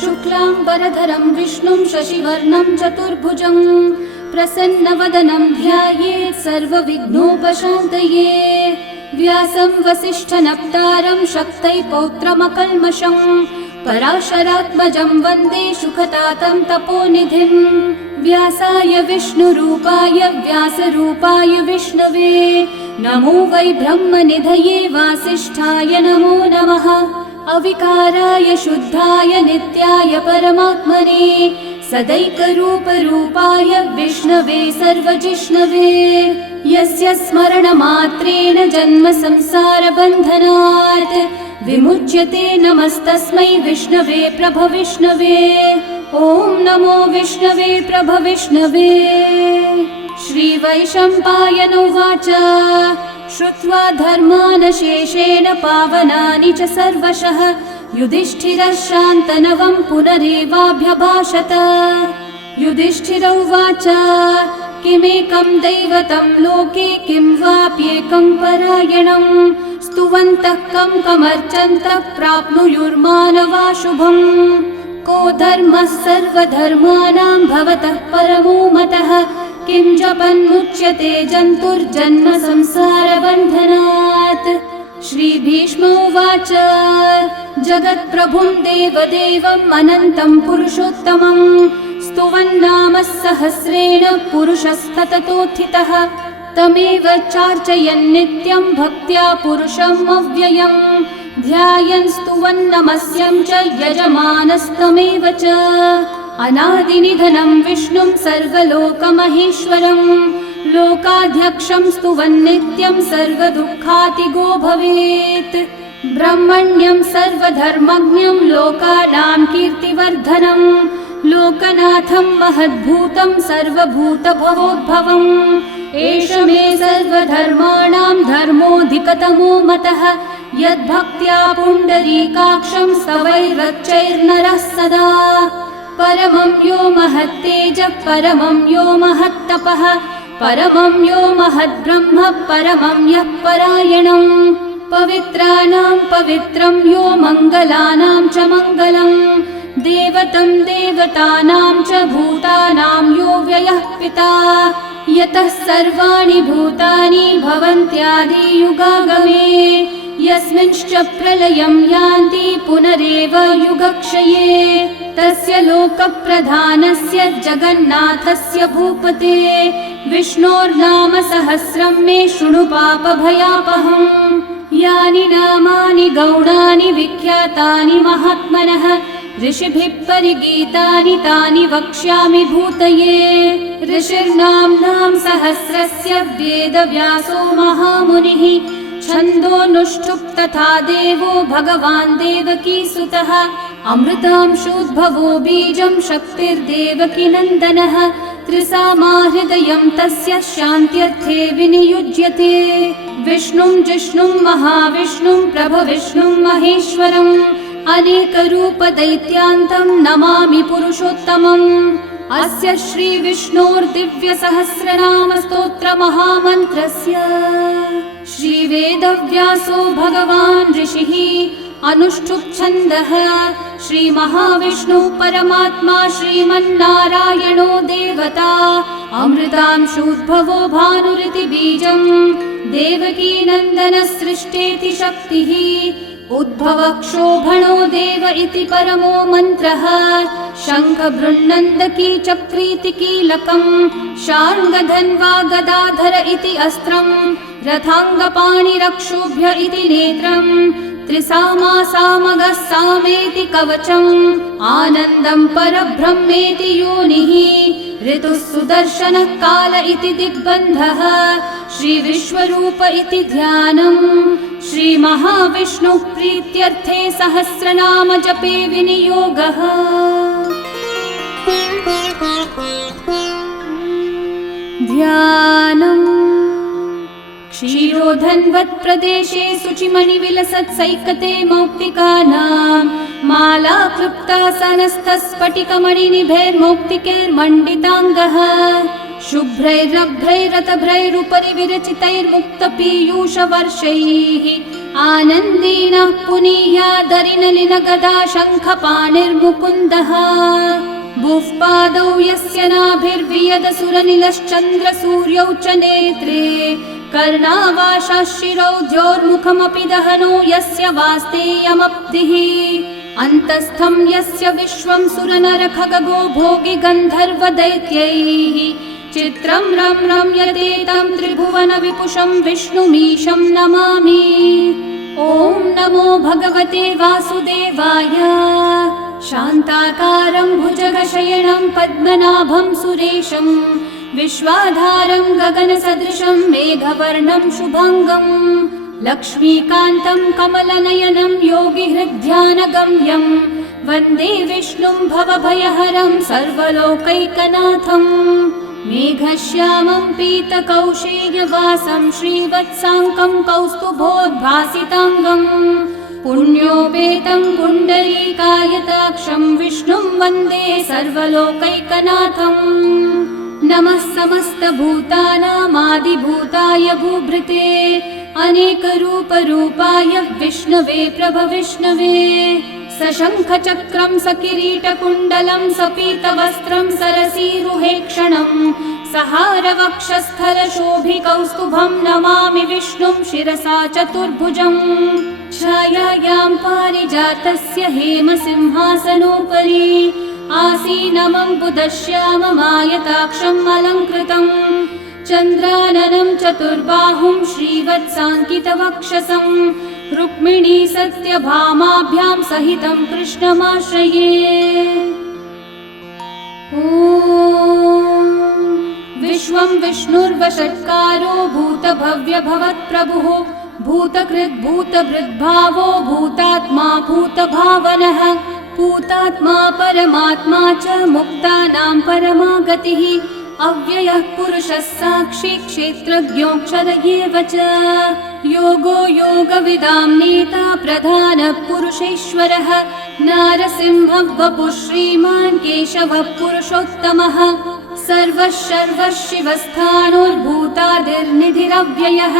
शुक्लांबरधरं विष्णुं शशिवर्णं चतुर्भुजं प्रसन्नवदनं ध्यायेत् सर्वविघ्नोपशान्तये। व्यासं वसिष्ठनप्तारं शक्तै पौत्रमकल्मषं पराशरात्मजं वन्दे सुखतातं तपोनिधिं। व्यासाय विष्णुरूपाय व्यासरूपाय विष्णवे नमो वै ब्रह्मनिधये वासिष्ठाय नमो नमः। अविकाराय शुद्धाय नित्याय परमात्मने सदैकरूपरूपाय विष्णवे सर्वजिष्णवे। यस्य स्मरणमात्रेण जन्म संसारबन्धनात् विमुच्यते नमस्तस्मै विष्णवे प्रभविष्णवे। ॐ नमो विष्णवे प्रभविष्णवे। श्रीवैशम्पायन उवाच श्रुत्वा धर्मान् शेषेण पावनानि च सर्वशः युधिष्ठिरः शान्तनवं पुनरेवाभ्यभाषत। युधिष्ठिर उवाच किमेकं दैवतं लोके किं वाप्येकं परायणं स्तुवन्तः कं कमर्चन्तः प्राप्नुयुर्मानवा शुभम्। को धर्मः सर्वधर्माणां भवतः परमो मतः किं जपन्मुच्यते जन्तुर्जन्म संसारबन्धनात्। श्रीभीष्म उवाच जगत्प्रभुं देवदेवम् अनन्तं पुरुषोत्तमं स्तुवन्नाम सहस्रेण पुरुषस्तततोत्थितः तमेव चार्चयन् नित्यं भक्त्या पुरुषम् अव्ययम् ध्यायन् स्तुवन्नमस्यं च यजमानस्तमेव च। अनादिनिधनं विष्णुं सर्वलोकमहेश्वरं लोकाध्यक्षं स्तुवन्नित्यं सर्वदुःखातिगो भवेत्। ब्रह्मण्यं सर्वधर्मज्ञं लोकानां कीर्तिवर्धनं लोकनाथं महद्भूतं सर्वभूतभवोद्भवम्। एष मे सर्वधर्माणां धर्मोऽधिकतमो मतः यद्भक्त्या पुण्डरीकाक्षं स्तवैरर्चैर्नरः सदा। परमं यो महत्तेजः परमं यो महत्तपः परमं यो महद्ब्रह्म परमं यः परायणं। पवित्राणां पवित्रं यो मङ्गलानां च मङ्गलं देवतं देवतानां च भूतानां यो व्ययः पिता। यतः सर्वाणि भूतानि भवन्त्यादियुगागमे यस्मिंश्च प्रलयं यान्ति पुनरेव युगक्षये तस्य लोकप्रधानस्य जगन्नाथस्य भूपते विष्णोर्नाम सहस्रं मे शृणु पापभयापहम्। यानि नामानि गौणानि विख्यातानि महात्मनः ऋषिभिः परिगीतानि तानि वक्ष्यामि भूतये। ऋषिर्नाम्नां सहस्रस्य वेदव्यासो महामुनिः छन्दोनुष्ठुप् तथा देवो भगवान् देवकीसुतः अमृतांशोद्भवो बीजं शक्तिर्देवकी नन्दनः त्रिसामा हृदयं तस्य शान्त्यर्थे विनियुज्यते। विष्णुं जिष्णुं महाविष्णुं प्रभविष्णुं महेश्वरम् अनेकरूपदैत्यान्तं नमामि पुरुषोत्तमम्। अस्य श्रीविष्णोर्दिव्यसहस्रनामस्तोत्रमहामन्त्रस्य श्रीवेदव्यासो भगवान् ऋषिः अनुष्ठुप्छन्दः श्रीमहाविष्णुः परमात्मा श्रीमन्नारायणो देवता अमृतांशोद्भवो भानुरिति बीजं देवकी नन्दनसृष्टेति शक्तिः उद्भवक्षोभणो देव इति परमो मन्त्रः शङ्खबृन्नन्दकी चक्रीतिकीलकम् शार्ङ्गधन्वा गदाधर इति अस्त्रम् रथाङ्गपाणिरक्षोभ्य इति नेत्रम् त्रिसामा सामगः सामेति कवचम् आनन्दं परब्रह्मेति योनिः ऋतुः सुदर्शनः काल इति दिग्बन्धः श्रीविश्वरूप इति ध्यानम् श्रीमहाविष्णुः प्रीत्यर्थे सहस्रनाम जपे विनियोगः। ध्यानम् क्षीरोधन्वत्प्रदेशे शुचिमणिविलसत्सैकते मौक्तिकानां माला क्लृप्तासनस्थस्फटिकमणिनिभैर्मौक्तिकैर्मण्डिताङ्गः शुभ्रैरभ्रैरतभ्रैरुपरि विरचितैर्मुक्तपीयूषवर्षैः आनन्देन पुनीयादरिनलिनगदा शङ्खपाणिर्मुकुन्दः भुः पादौ यस्य नाभिर्वियदसुरनिलश्चन्द्रसूर्यौ च नेत्रे कर्णावाशाशिरौ द्योर्मुखमपि दहनो यस्य वास्तेयमब्धिः अन्तस्थं यस्य विश्वं सुरनरखगो भोगि गन्धर्वदैत्यैः चित्रं रम्यते तं त्रिभुवनविपुषं विष्णुमीशं नमामि। ॐ नमो भगवते वासुदेवाय। शान्ताकारं भुजगशयनं पद्मनाभं सुरेशं विश्वाधारं गगनसदृशं मेघवर्णं शुभाङ्गं लक्ष्मीकान्तं कमलनयनं योगिहृद्ध्यानगम्यं वन्दे विष्णुं भवभयहरं सर्वलोकैकनाथं मेघश्यामं पीतकौशेयवासं श्रीवत्साङ्कं कौस्तुभोद्भासिताङ्गं पुण्योपेतं पुण्डरीकायताक्षं विष्णुं वन्दे सर्वलोकैकनाथं नमः समस्तभूतानामादिभूताय भूभृते अनेकरूपरूपाय विष्णवे प्रभविष्णवे सशङ्खचक्रं सकिरीटकुण्डलं सपीतवस्त्रं सरसीरुहेक्षणं सहारवक्षस्थलशोभिकौस्तुभं नमामि विष्णुं शिरसा चतुर्भुजं छायायां पारिजातस्य हेमसिंहासनोपरि आसीनमम्बुदश्याममायताक्षम् अलङ्कृतं चन्द्राननं चतुर्बाहुं श्रीवत्साङ्कितवक्षसं रुक्मिणी सत्यभामाभ्यां सहितं कृष्णमाश्रये। ॐ विश्वं विष्णुर्वषट्कारो भूतभव्यभवत्प्रभुः भूतकृद्भूतभृद्भावो भूतात्मा भूतभावनः भूतात्मा परमात्मा च मुक्तानां परमा गतिः अव्ययः पुरुषः साक्षी क्षेत्रज्ञोऽक्षर एव च योगो योगविदां नेता प्रधानः पुरुषेश्वरः नारसिंहः वपुः श्रीमान् केशवः पुरुषोत्तमः सर्वः शर्वः शिवस्थाणोर्भूतादिर्निधिरव्ययः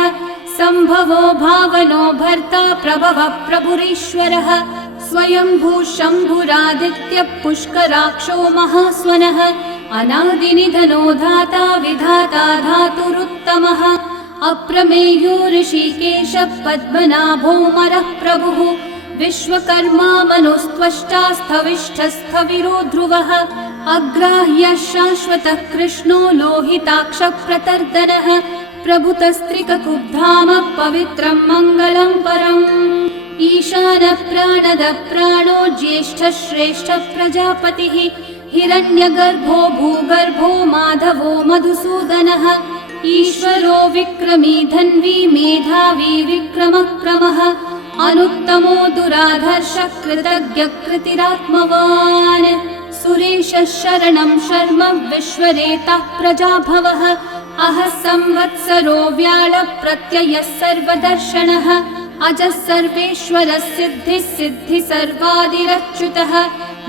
सम्भवो भावनो भर्ता प्रभवः प्रभुरीश्वरः स्वयंभू शम्भुरादित्यः पुष्कराक्षो महास्वनः अनादिनिधनो धाता विधाता धातुरुत्तमः अप्रमेयो ऋषिकेशः पद्मनाभोऽमरः प्रभुः विश्वकर्मा मनुस्त्वष्टा स्थविष्ठस्थविरो ध्रुवः अग्राह्यः शाश्वतः कृष्णो लोहिताक्षः प्रतर्दनः प्रभुतस्त्रिककुब्धामः पवित्रं मङ्गलं परम् ईशानः प्राणदः प्राणो ज्येष्ठः श्रेष्ठः प्रजापतिः हिरण्यगर्भो भूगर्भो माधवो मधुसूदनः ईश्वरो विक्रमी धन्वी मेधावी विक्रमक्रमः अनुत्तमो दुराधर्षः कृतज्ञः कृतिरात्मवान् सुरेशः शरणं शर्म विश्वरेतः प्रजाभवः अहः संवत्सरो व्याळः प्रत्ययः सर्वदर्शनः अजः सर्वेश्वरः सिद्धिः सिद्धि सर्वादिरच्युतः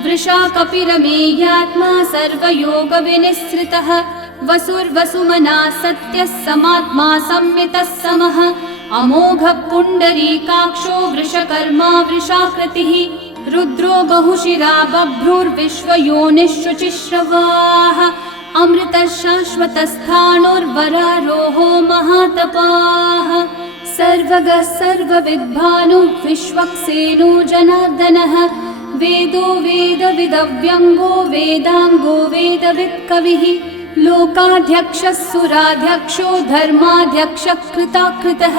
वृषा कपिरमेयात्मा सर्वयोगविनिःसृतः वसुर्वसुमना सत्यः समात्मा संवितः समः अमोघः पुण्डरीकाक्षो वृषकर्मा वृषाकृतिः रुद्रो बहुशिरा बभ्रुर्विश्वयोनिः शुचिश्रवाः अमृतः शाश्वतस्थाणुर्वरारोहो महातपाः सर्वगः सर्वविद्भानुः विश्वक्सेनो जनार्दनः वेदो वेदविदव्यङ्गो वेदाङ्गो वेदवित्कविः लोकाध्यक्षः सुराध्यक्षो धर्माध्यक्षः कृताकृतः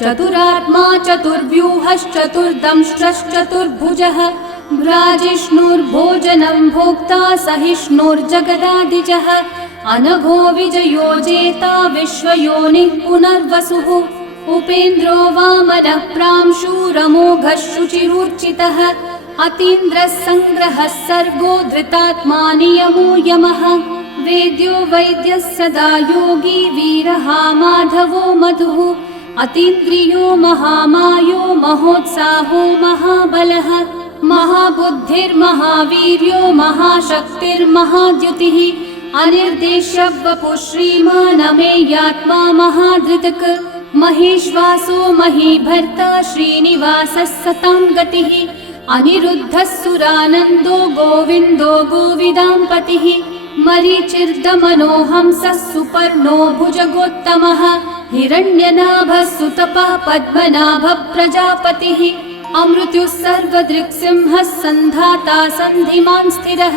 चतुरात्मा चतुर्व्यूहश्चतुर्दंष्ट्रश्चतुर्भुजः भ्राजिष्णुर्भोजनं भोक्ता सहिष्णुर्जगदादिजः अनघो विजयो जेता विश्वयोनिः पुनर्वसुः उपेन्द्रो वामनः प्रांशुरमोघः शुचिरूर्चितः अतीन्द्रः सङ्ग्रहः सर्गो धृतात्मा नियमो यमः वेद्यो वैद्यः सदा योगी वीरः माधवो मधुः अतीन्द्रियो महामायो महोत्साहो महाबलः महाबुद्धिर्महावीर्यो महाशक्तिर्महाद्युतिः अनिर्देश्य वपुः श्रीमान् अमेयात्मा महाधृतक् महेश्वासो महीभर्ता श्रीनिवासः सतां गतिः अनिरुद्धः सुरानन्दो गोविन्दो गोविदाम्पतिः मरीचिर्दमनोहंसः सुपर्णो भुजगोत्तमः हिरण्यनाभः सुतपः पद्मनाभः प्रजापतिः अमृत्युः सर्वदृक्सिंहः सन्धाता सन्धिमान् स्थिरः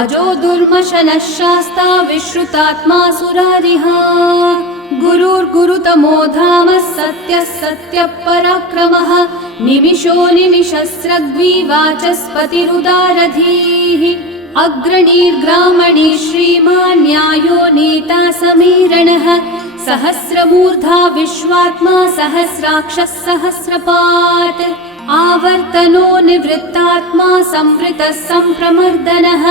अजो दुर्मशनः शास्ता विश्रुतात्मा सुरारिः गुरुर्गुरुतमो धामः सत्यः सत्यः पराक्रमः निमिषो निमिषस्रग्वी वाचस्पतिरुदारधीः अग्रणीर्ग्रामणी श्रीमान् न्यायो नेता समीरणः सहस्रमूर्धा विश्वात्मा सहस्राक्षः सहस्रपात् आवर्तनो निवृत्तात्मा संवृतः सम्प्रमर्दनः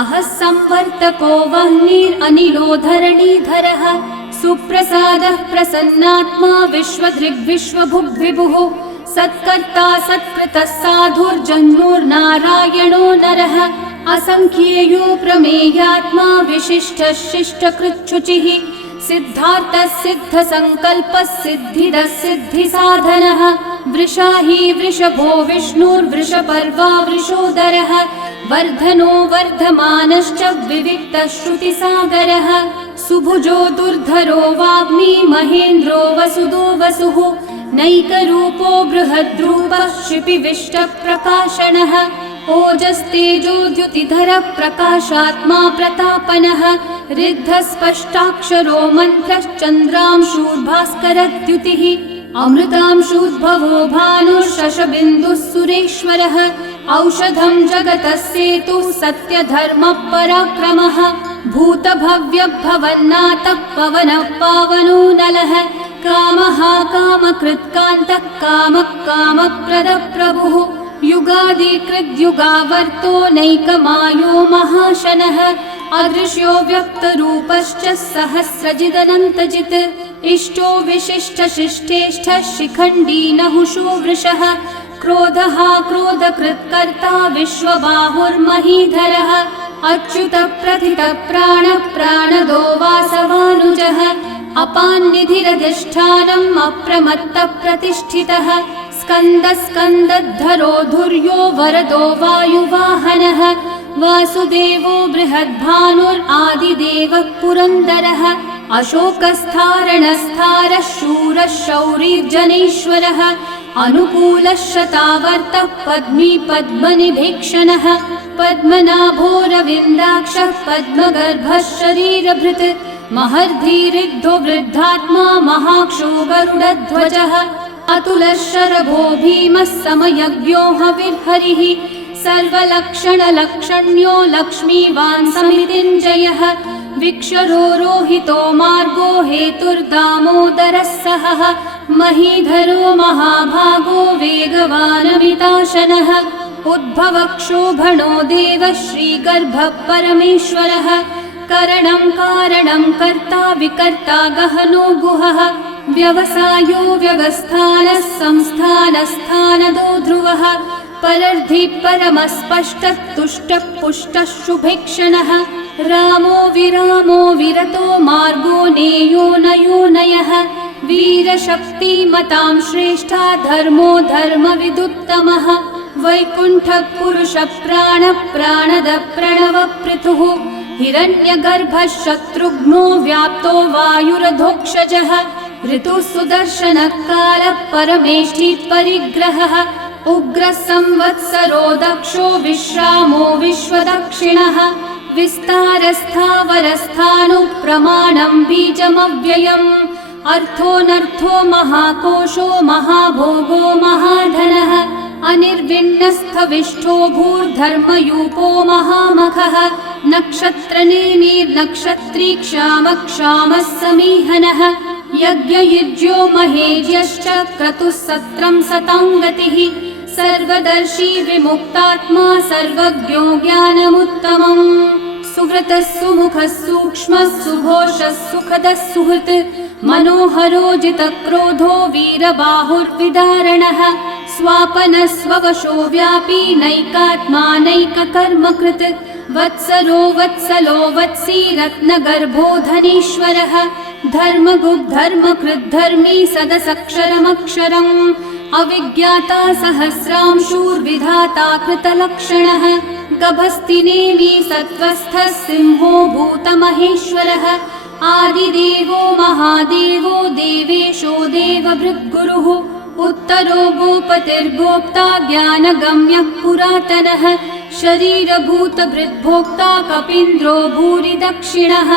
अहः संवर्तको वह्निरनिलो धरणीधरः सुप्रसादः प्रसन्नात्मा विश्वदृग्विश्वभुग्विभुः सत्कर्ता सत्कृतः साधुर्जन्मुर्नारायणो नरः असंख्येयो प्रमेयात्मा विशिष्टः शिष्टकृच्छुचिः सिद्धार्थः सिद्धसङ्कल्पः सिद्धिदः सिद्धिसाधनः वृषाही वृषभो विष्णुर्वृषपर्वा वृषोदरः वर्धनो वर्धमानश्च विविक्तः श्रुतिसागरः सुभुजो दुर्धरो वाग्मी महेन्द्रो वसुदो वसुः नैकरूपो बृहद्रूपः शिपिविष्टप्रकाशनः ओजस्तेजोद्युतिधरः प्रकाशात्मा प्रतापनः ऋद्धस्पष्टाक्षरो मन्त्रश्चन्द्रांशूर्भास्करद्युतिः अमृतांशूद्भवो भानुर्शशबिन्दुः सुरेश्वरः औषधं जगतः सेतुः सत्यधर्मपराक्रमः भूतभव्यभवन्नाथः पवनः पावनो नलः कामः कामकृत्कान्तः कामः कामप्रदः प्रभुः युगादिकृद्युगावर्तो नैकमायो महाशनः अदृश्यो व्यक्तरूपश्च सहस्रजिदनन्तजित् इष्टो विशिष्टशिष्टेष्ठः शिखण्डी नहुषो वृषः क्रोधः क्रोधकृत्कर्ता विश्वबाहुर्महीधरः अच्युतः प्रथितः प्राणः प्राणदो वासवानुजः अपान्निधिरधिष्ठानम् अप्रमत्तः प्रतिष्ठितः स्कन्दस्कन्दद्धरो धुर्यो वरदो वायुवाहनः वासुदेवो बृहद्भानुरादिदेवः पुरन्दरः अशोकस्थारणस्थारः शूरः शौरिर्जनेश्वरः अनुकूलः शतावर्तः पद्मी पद्मनिभीक्षणः पद्मनाभोरविन्दाक्षः पद्मगर्भः शरीरभृत् महर्धिरिद्धो वृद्धात्मा महाक्षो गरुडध्वजः अतुलः शरभो भीमः समयज्ञो हविर्हरिः सर्वलक्षणलक्षण्यो लक्ष्मीवान् समितिञ्जयः विक्षरो रोहितो मार्गो हेतुर्दामोदरः सहः महीधरो महाभागो वेगवानमिताशनः उद्भवक्षोभणो देवः श्रीगर्भः परमेश्वरः करणं कारणं कर्ता विकर्ता गहनो गुहः व्यवसायो व्यवस्थानः संस्थानस्थानदो ध्रुवः परर्धि परमस्पष्टः तुष्टः पुष्टः शुभेक्षणः रामो विरामो विरतो मार्गो नेयो नयो नयः वीरशक्तिमतां श्रेष्ठा धर्मो धर्मविदुत्तमः वैकुण्ठः पुरुषः प्राणः प्राणदः प्रणवपृथुः हिरण्यगर्भः शत्रुघ्नो व्याप्तो वायुरधोक्षजः ऋतुः सुदर्शनः कालः परमेष्ठिः परिग्रहः उग्रः संवत्सरो दक्षो विश्रामो विश्वदक्षिणः विस्तारस्थावरस्थाणुः प्रमाणं बीजमव्ययम् अर्थोऽनर्थो महाकोशो महाभोगो महाधनः अनिर्विण्णस्थविष्ठो भूर्धर्मयूपो महामखः नक्षत्रनेमिर्नक्षत्री क्षामः समीहनः यज्ञयुज्यो महेज्यश्च क्रतुः सत्रं सताङ्गतिः सर्वदर्शी विमुक्तात्मा सर्वज्ञो ज्ञानमुत्तमम् सुव्रतः सुमुखः सूक्ष्मः सुघोषः सुखदः सुहृत् मनोहरोजितक्रोधो वीरबाहुर्विदारणः स्वापनः स्ववशो व्यापी नैकात्मा नैककर्मकृत् वत्सरो वत्सलो वत्सी रत्नगर्भो धनीश्वरः धर्मगुग्धर्मकृद्धर्मी सदसक्षरमक्षरम् अविज्ञाता सहस्रांशूर्विधाता कृतलक्षणः गभस्तिनेमि सत्त्वस्थः सिंहो भूतमहेश्वरः आदिदेवो महादेवो देवेशो देवभृद्गुरुः उत्तरो गोपतिर्गोप्ता ज्ञानगम्यः पुरातनः शरीरभूतभृद्भोक्ता कपीन्द्रो भूरि दक्षिणः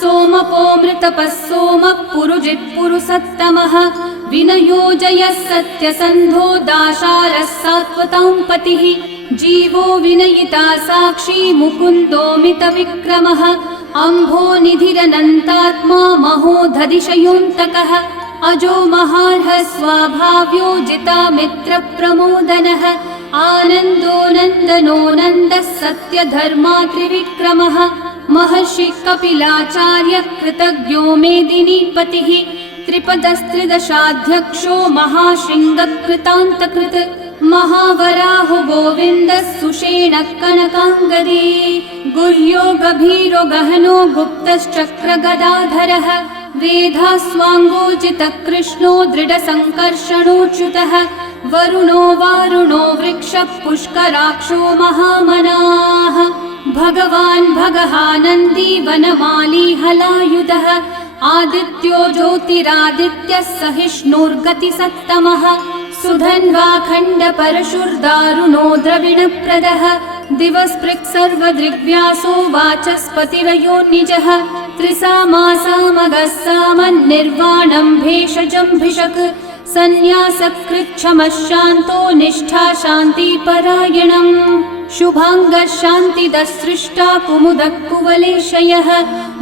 सोमपोमृतपः सोमः पुरुजित्पुरुसत्तमः विनयोजयः सत्यसन्धो दाशारः सात्वतां पतिः जीवो विनयिता साक्षी मुकुन्दोमितविक्रमः अम्भोनिधिरनन्तात्मा महोदधिशयोऽन्तकः अजो महार्हः स्वाभाव्यो जितामित्रप्रमोदनः आनन्दो नन्दनो नन्दः सत्यधर्मा त्रिविक्रमः महर्षि कपिलाचार्य कृतज्ञो मेदिनीपतिः त्रिपदस्त्रिदशाध्यक्षो महाशृङ्गकृतान्तकृत् महावराहो गोविन्दः सुषेणः कनकाङ्गदी गुह्यो गभीरो गहनो गुप्तश्चक्रगदाधरः वेधास्वाङ्गोचितः कृष्णो दृढसङ्कर्षणोच्युतः वरुणो वारुणो वृक्षः पुष्कराक्षो महामनाः भगवान् भगहानन्दी वनमाली हलायुधः आदित्यो ज्योतिरादित्यः सहिष्णुर्गतिसत्तमः सुधन्वाखण्डपरशुर्दारुणो द्रविणप्रदः दिवस्पृक्सर्वदृग्व्यासो वाचस्पतिरयो निजः त्रिसामासामगः सामन्निर्वाणं भेषजम्भिषक् सन्न्यासकृच्छमः शान्तो निष्ठा शान्तिपरायणम् शुभाङ्गः शान्तिदः सृष्टा कुमुदः कुवलेशयः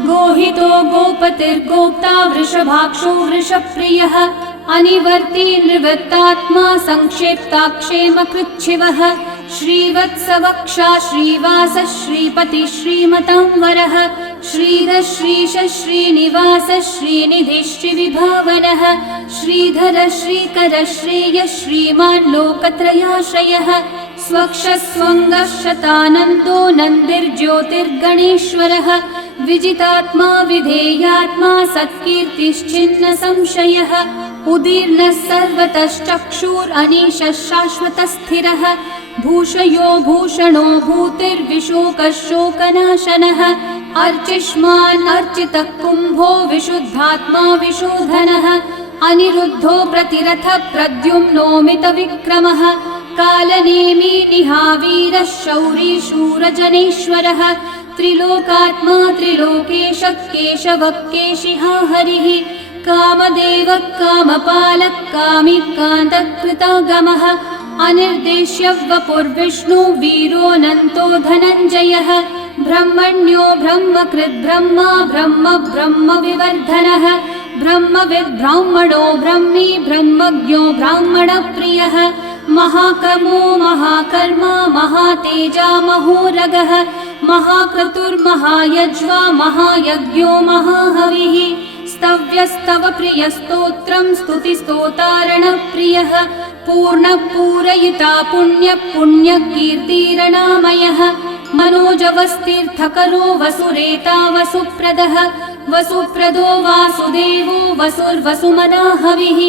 गोहितो गोपतिर्गोप्ता वृषभाक्षो वृषप्रियः अनिवर्ती निवृत्तात्मा संक्षेप्ताक्षेमकृच्छिवः श्रीवत्सवक्षा श्रीवासः श्रीपतिः श्रीमतांवरः श्रीधः श्रीशः श्रीनिवासः श्रीनिधिः श्रीविभावनः श्रीधरः श्रीकरः श्रेयः श्रीमान् लोकत्रयाश्रयः स्वक्षस्वङ्गः शतानन्दो नन्दिर्ज्योतिर्गणेश्वरः विजितात्मा विधेयात्मा सत्कीर्तिश्चिन्न संशयः उदीर्णः सर्वतश्चक्षुरनीशः शाश्वतस्थिरः भूषयो भूषणो भूतिर्विशोकः शोकनाशनः अर्चिष्मान् अर्चितः कुम्भो विशुद्धात्मा विशोधनः अनिरुद्धो प्रतिरथ प्रद्युम्नोमितविक्रमः कालनेमी निहावीरः शौरी शूरजनेश्वरः त्रिलोकात्मा त्रिलोकेशः केशवः केशिहा हरिः कामदेवः कामपालः कामिकान्तकृतागमः अनिर्देश्य वपुर्विष्णु वीरोऽनन्तो धनञ्जयः ब्रह्मण्यो ब्रह्मकृद् ब्रह्मा ब्रह्म ब्रह्मविवर्धनः ब्रह्मविद् ब्राह्मणो ब्रह्मी ब्रह्मज्ञो ब्राह्मणप्रियः महाकर्मो महाकर्मा महातेजा महोरगः महाक्रतुर्महायज्वा महायज्ञो महाहविः स्तव्यस्तव प्रियस्तोत्रं स्तुतिस्तोतारणप्रियः पूर्णपूरयिता पुण्यकीर्तिरणामयः मनोजवस्तीर्थकरो वसुरेता वसुप्रदः वसुप्रदो वासुदेवो वसुर्वसुमनाहविः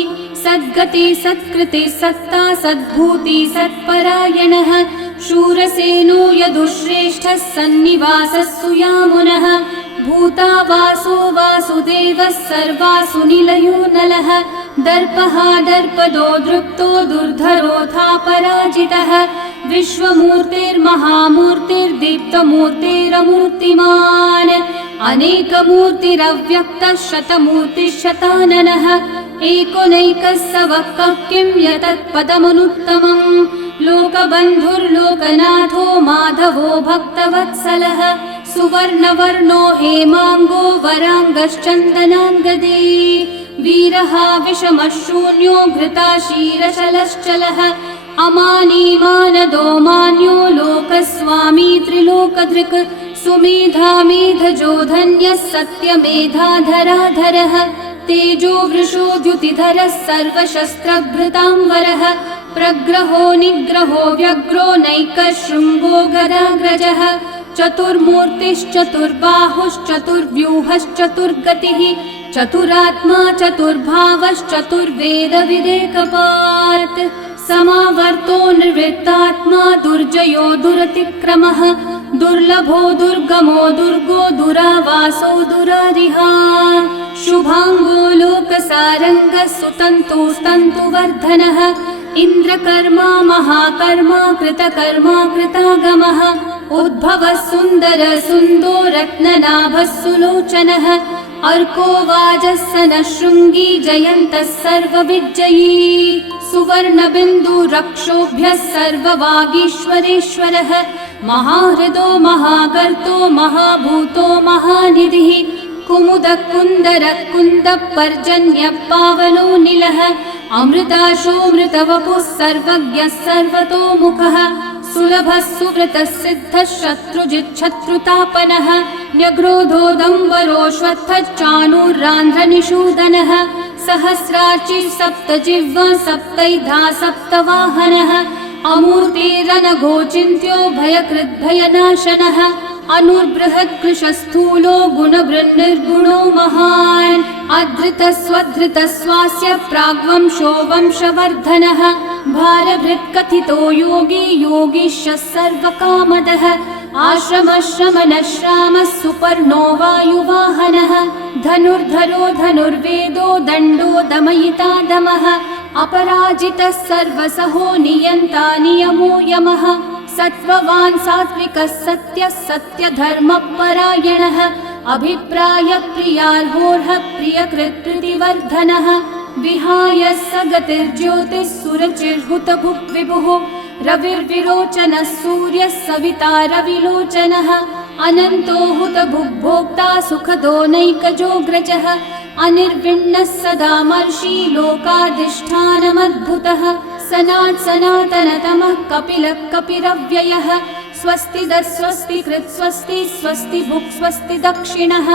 सद्गति सत्कृति सत्ता सद्भूति सत्परायणः शूरसेनो यदुश्रेष्ठः सन्निवासः सुयामुनः भूता वासो वासुदेवः सर्वासु निलयो नलः दर्पः दर्पदो दृप्तो दुर्धरोऽथा पराजितः विश्वमूर्तिर्महामूर्तिर्दीप्तमूर्तिरमूर्तिमान् अनेकमूर्तिरव्यक्तः शतमूर्तिशताननः एकोनैकः स वः किं यतत्पदमनुत्तमम् लोकबन्धुर्लोकनाथो माधवो भक्तवत्सलः सुवर्णवर्णो हेमाङ्गो वराङ्गश्चन्दनाङ्गदे वीरः विषमः शून्यो घृताशीरशलश्चलः अमानी मानदो मान्यो लोकस्वामी त्रिलोकधृक् सुमेधामेधजो धन्यः सत्यमेधाधराधरः तेजो वृषो द्युतिधरः सर्वशस्त्रभृतांवरः प्रग्रहो निग्रहो व्यग्रो नैकः शृङ्गो गदाग्रजः चतुर्मूर्तिश्चतुर्बाहुश्चतुर्व्यूहश्चतुर्गतिः चतुरात्मा चतुर्भावश्चतुर्वेदविदेकपात् समावर्तो निर्वृत्तात्मा दुर्जयो दुरतिक्रमः दुर्लभो दुर्गमो दुर्गो दुरावासो दुरारिहा शुभांगो लोकसारंगः सुतन्तुस्तन्तुवर्धनः इन्द्रकर्मा महाकर्मा कृतकर्मा कृतागमः उद्भवः सुन्दर सुन्दो रत्ननाभः सुलोचनः अर्को वाजस्सनः शृङ्गी जयन्तः सर्वविजयी सुवर्णबिन्दुरक्षोभ्यः सर्ववागीश्वरेश्वरः महाहृदो महागर्तो महाभूतो महानिधिः कुमुदकुन्दरकुन्दः पर्जन्यः पावनो निलः अमृताशोऽमृतवपुः सर्वज्ञः सर्वतोमुखः सुलभः सुव्रतः सिद्धः शत्रुजिच्छत्रुतापनः न्यग्रोधोदम्बरोऽश्वत्थः चाणूरान्ध्रनिषूदनः सहस्रार्चिः सप्तजिह्वा सप्तैधा सप्तवाहनः अमूर्तिरनघोचिन्त्यो भयकृद्भयनाशनः अनुर्बृहत्कृशस्थूलो गुणभृन्निर्गुणो महान् अधृतस्वधृतस्वास्य प्राग्वंशो वंशवर्धनः भारभृत्कथितो योगी योगीशः सर्वकामदः आश्रमश्रमणश्रामः सुपर्णो वायुवाहनः धनुर्धरो धनुर्वेदो दण्डो दमयिता दमः अपराजितः सर्वसहो नियन्ता नियमो यमः सत्त्ववान् सात्विकः सत्यः सत्यधर्मपरायणः अभिप्रायप्रियार्होर्हः प्रियकृत्कृतिवर्धनः विहाय स गतिर्ज्योतिः सुरचिर्हुतभुग्विभुः रविर्विरोचनः सूर्यः सविता रविलोचनः अनन्तो हुतभुग्भोक्ता सुखदो नैकजोऽग्रजः अनिर्विण्णः सदा मर्षि लोकाधिष्ठानमद्भुतः सनात् सनातनतमः कपिलः कपिरव्ययः स्वस्तिदः स्वस्तिकृत् स्वस्ति स्वस्ति भुक् स्वस्ति दक्षिणः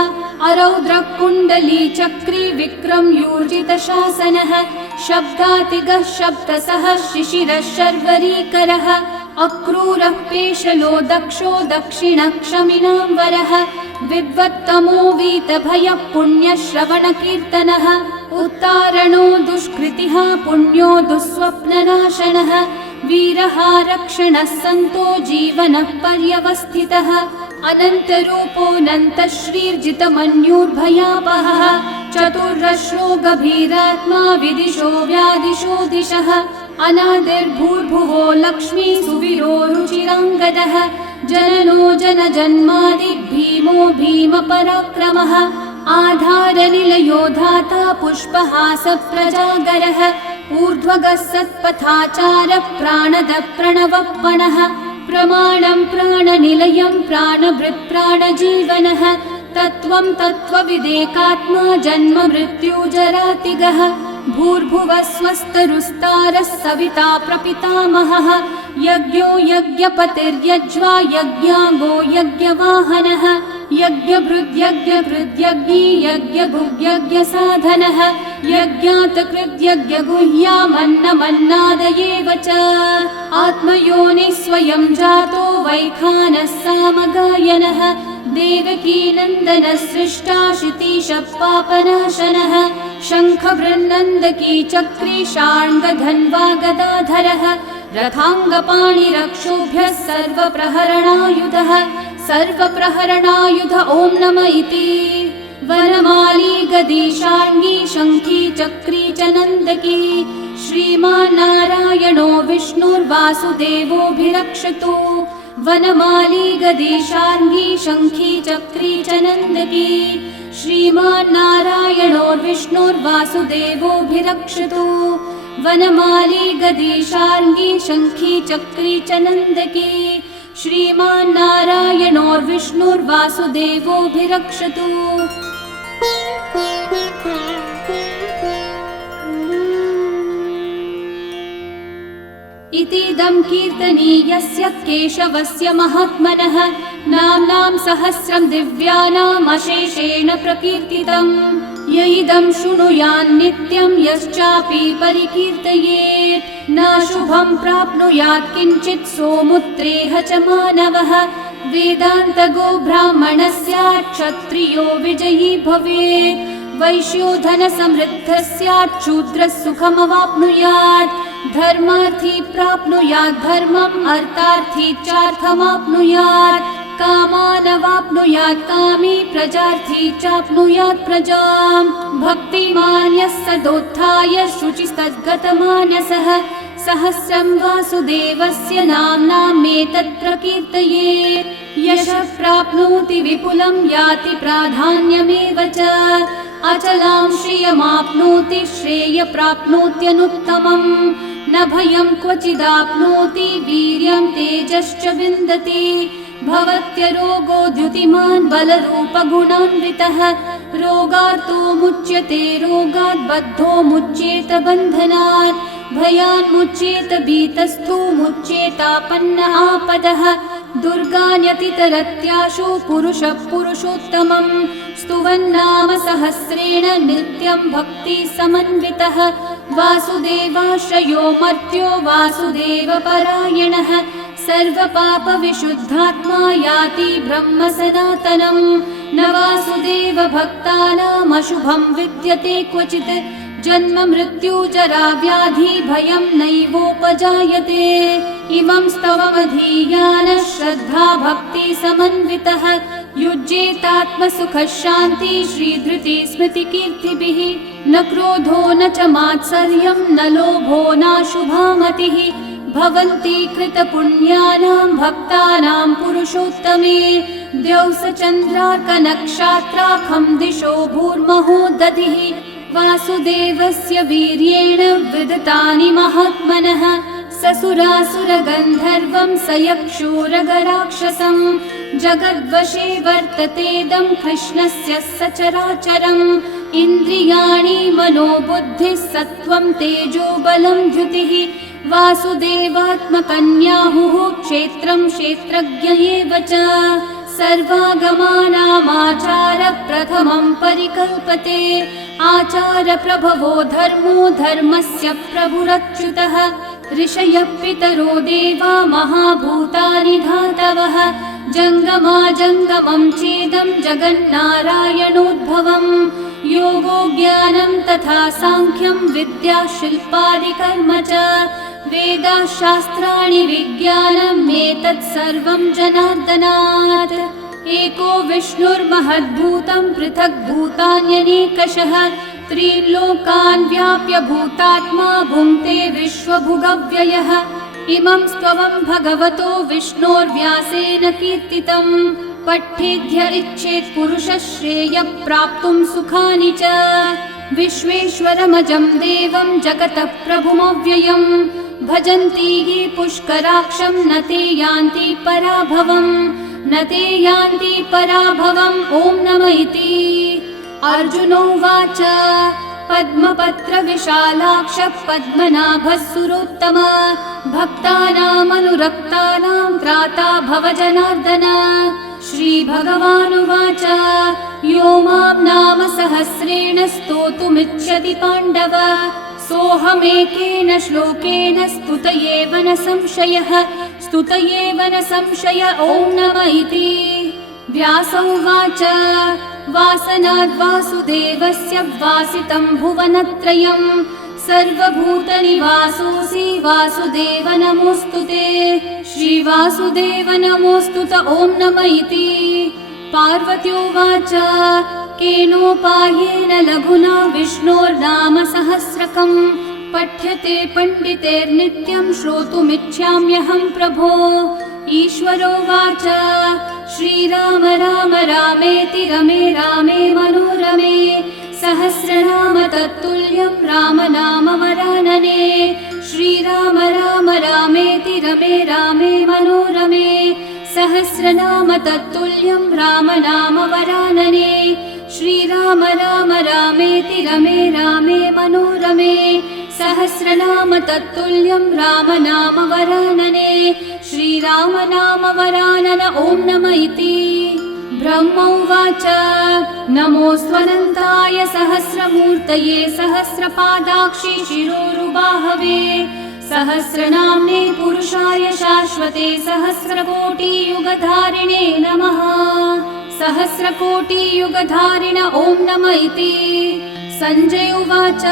अरौद्रः कुण्डली चक्री विक्रम यूर्जितशासनः शब्दातिगः शब्दसः शिशिरः शर्वरीकरः अक्रूरः पेशलो दक्षो दक्षिणः क्षमिनाम्बरः विद्वत्तमो वीतभयः पुण्यश्रवणकीर्तनः उत्तारणो दुष्कृतिः पुण्यो दुःस्वप्ननाशनः वीरः रक्षणः सन्तो जीवनः पर्यवस्थितः अनन्तरूपोऽनन्तः श्रीर्जितमन्युर्भयापहः चतुर्रश्रो गभीरात्मा विदिशो व्यादिशो दिशः अनादिर्भूर्भुवो लक्ष्मी सुवीरो रुचिराङ्गदः जननो जनजन्मादि भीमो भीमपराक्रमः आधारनिलयो धाता पुष्पहासः प्रजागरः ऊर्ध्वगः सत्पथाचारः प्राणदः प्रणवप्पणः प्रमाणं प्राणनिलयं प्राणभृत् प्राणजीवनः तत्त्वं तत्त्वविदेकात्मा जन्म मृत्युजरातिगः भूर्भुवः स्वस्तरुस्तारः सविता प्रपितामहः यज्ञो यज्ञपतिर्यज्वा यज्ञाङ्गो यज्ञवाहनः यज्ञभृद्यज्ञकृद्यज्ञी यज्ञभुग्यज्ञसाधनः यज्ञातकृद्यज्ञगुह्यामन्नमन्नादयेव च आत्मयोनिः स्वयं जातो वैखानः सामगायनः देवकीनन्दनः सृष्टा शितीशः पापनाशनः शङ्खबृन्नन्दकी चक्री शार्ङ्गधन्वा गदाधरः रथाङ्गपाणिरक्षोभ्यः सर्वप्रहरणायुधः सर्वप्रहरणायुध ॐ नम इति वनमाली गदी शार्ङ्गी शङ्खी चक्री च नन्दकी श्रीमान्नारायणो विष्णुर्वासुदेवोऽभिरक्षतु वनमाली गदी शार्ङ्गी शङ्खी चक्री च नन्दकी श्रीमान्नारायणो विष्णुर्वासुदेवोऽभिरक्षतु वनमाली गदी शार्ङ्गी शङ्खी चक्री च नन्दकी श्रीमान्नारायणो विष्णुर्वासुदेवोऽभिरक्षतु इतीदं कीर्तनीयस्य केशवस्य महात्मनः नाम्नां सहस्रं दिव्यानामशेषेण प्रकीर्तितम्। य इदं शृणुयान्नित्यं यश्चापि परिकीर्तयेत् नाशुभं प्राप्नुयात् किञ्चित् सोमुत्रेह च मानवः। वेदान्तगो ब्राह्मणः स्यात् क्षत्रियो विजयी भवेत् वैश्यो धनसमृद्धः स्यात् शूद्रः सुखमवाप्नुयात् धर्मार्थी प्राप्नुयात् धर्मम् अर्थार्थी चार्थमाप्नुयात् कामानवाप्नुयात् कामी प्रजार्थी चाप्नुयात् प्रजाम्। भक्तिमान् यः सदोत्थाय शुचिस्तद्गतमानसः सहस्रं वासुदेवस्य नाम्नामेतत् प्रकीर्तयेत्। यशः प्राप्नोति विपुलं याति प्राधान्यमेव च अचलां श्रियमाप्नोति श्रेय प्राप्नोत्यनुत्तमम्। न भयं क्वचिदाप्नोति वीर्यं तेजश्च विन्दति भवत्यरोगो द्युतिमान् बलरूपगुणान्वितः रोगार्तो मुच्यते रोगात् बद्धो मुच्येत बन्धनात् भयान्मुच्येत भीतस्थो मुच्येतापन्न आपदः दुर्गान्यतितरत्याशु पुरुषः पुरुषोत्तमम् स्तुवन्नाम सहस्रेण नित्यं भक्ति समन्वितः वासुदेवाश्रयो मर्त्यो वासुदेवपरायणः सर्वपापविशुद्धात्मा याति ब्रह्म सनातनम्। न वासुदेव भक्तानामशुभं विद्यते क्वचित् जन्म मृत्यु जरा व्याधि भयं नैवोपजायते। इमं स्तवमधीयानः श्रद्धा भक्ति समन्वितः युज्येतात्मसुखः शान्ति श्रीधृति स्मृतिकीर्तिभिः। न क्रोधो न च मात्सर्यं न लोभो नाशुभा मतिः भवन्ति कृतपुण्यानां भक्तानां पुरुषोत्तमे। द्यौसचन्द्रार्कनक्षत्राखं दिशो भूर्महो दधिः वासुदेवस्य वीर्येण विदितानि महात्मनः ससुरासुरगन्धर्वं सयक्षूरगराक्षसं जगद्वशे वर्ततेदं कृष्णस्य सचराचरम्। इन्द्रियाणि मनोबुद्धिः सत्त्वं तेजो बलं द्युतिः वासुदेवात्मकन्याहुः क्षेत्रं क्षेत्रज्ञ एव च सर्वागमानामाचार प्रथमं परिकल्पते आचार प्रभवो धर्मो धर्मस्य प्रभुरच्युतः ऋषयः पितरो देवा महाभूतानि धातवः जङ्गमाजङ्गमं चेदं जगन्नारायणोद्भवम् योगो ज्ञानं तथा साङ्ख्यं विद्या शिल्पादिकर्म च वेदाशास्त्राणि विज्ञानम् एतत् सर्वं जनार्दनात्। एको विष्णुर्महद्भूतं पृथक् भूतान्यनेकशः त्रीन् लोकान् व्याप्य भूतात्मा भुङ्क्ते विश्वभुगव्ययः। इमं स्तवं भगवतो विष्णोर्व्यासेन कीर्तितं पठ्येद्य इच्छेत् पुरुषः श्रेयः प्राप्तुं सुखानि च। विश्वेश्वरमजं देवं जगतः प्रभुमव्ययम् भजन्ति ये पुष्कराक्षं न ते यान्ति पराभवम् न ते यान्ति पराभवम्। ॐ नमः इति। अर्जुनोवाच पद्मपत्रविशालाक्ष पद्मनाभः सुरोत्तम भक्तानामनुरक्तानां त्राता भव जनार्दन। श्रीभगवानुवाच यो मां नाम सहस्रेण स्तोतुमिच्छति पाण्डव सोऽहमेकेन श्लोकेन स्तुतयेव न संशयः स्तुतयेव न संशय। ॐ नमः इति। व्यास उवाच वासनाद् वासुदेवस्य वासितं भुवनत्रयं सर्वभूतनिवासोऽसि वासुदेव नमोऽस्तुते। श्रीवासुदेव नमोऽस्तुत। ॐ नमः इति। पार्वत्योवाच केनोपायेन लघुना विष्णोर्नाम सहस्रकम् पठ्यते पण्डितेर्नित्यं श्रोतुमिच्छाम्यहं प्रभो। ईश्वरोवाच श्रीराम राम रामेति रमे रामे मनोरमे सहस्रनाम तत्तुल्यं राम नाम वरानने। श्रीराम राम रामेति रमे रामे मनोरमे सहस्रनाम तत्तुल्यं राम नाम वरानने। श्रीराम राम रामेति रमे रामे मनोरमे सहस्रनाम तत्तुल्यं रामनाम वरानने श्रीरामनाम वरानन ॐ नम इति। ब्रह्म उवाच नमोऽस्त्वनन्ताय सहस्रमूर्तये सहस्रपादाक्षि शिरोरुबाहवे सहस्रनाम्ने पुरुषाय शाश्वते सहस्रकोटियुगधारिणे नमः। सहस्रकोटियुगधारिण ॐ नम इति। सञ्जय उवाच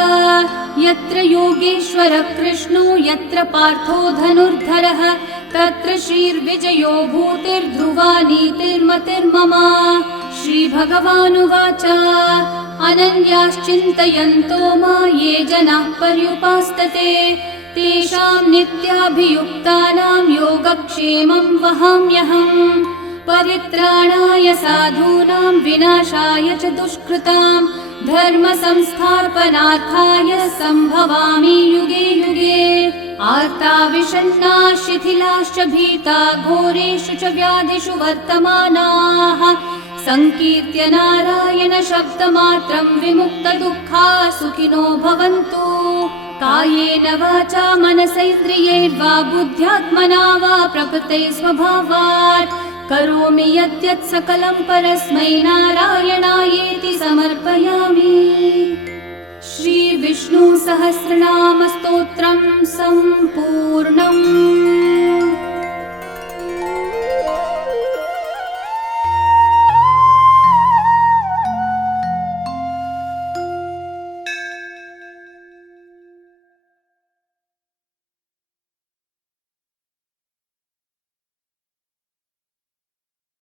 यत्र योगेश्वर कृष्णो यत्र पार्थो धनुर्धरः तत्र श्रीर्विजयो भूतिर्ध्रुवा नीतिर्मतिर्मम। श्रीभगवानुवाच अनन्याश्चिन्तयन्तो मा ये जनाः पर्युपासते तेषां नित्याभियुक्तानां योगक्षेमं वहाम्यहम्। परित्राणाय साधूनां विनाशाय च दुष्कृतां धर्म संस्थापनार्थाय सम्भवामि युगे युगे। आर्ता विषण्णा शिथिलाश्च भीता घोरेषु च व्याधिषु वर्तमानाः संकीर्त्य नारायण शब्दमात्रं विमुक्तदुःखा सुखिनो भवन्तु। कायेन वाचा मनसैन्द्रियैर्वा बुद्ध्यात्मना वा प्रकृते स्वभावात् करोमि यद्यत् सकलं परस्मै नारायणायेति समर्पयामि। श्री विष्णु सहस्रनाम स्तोत्रं सम्पूर्णम्।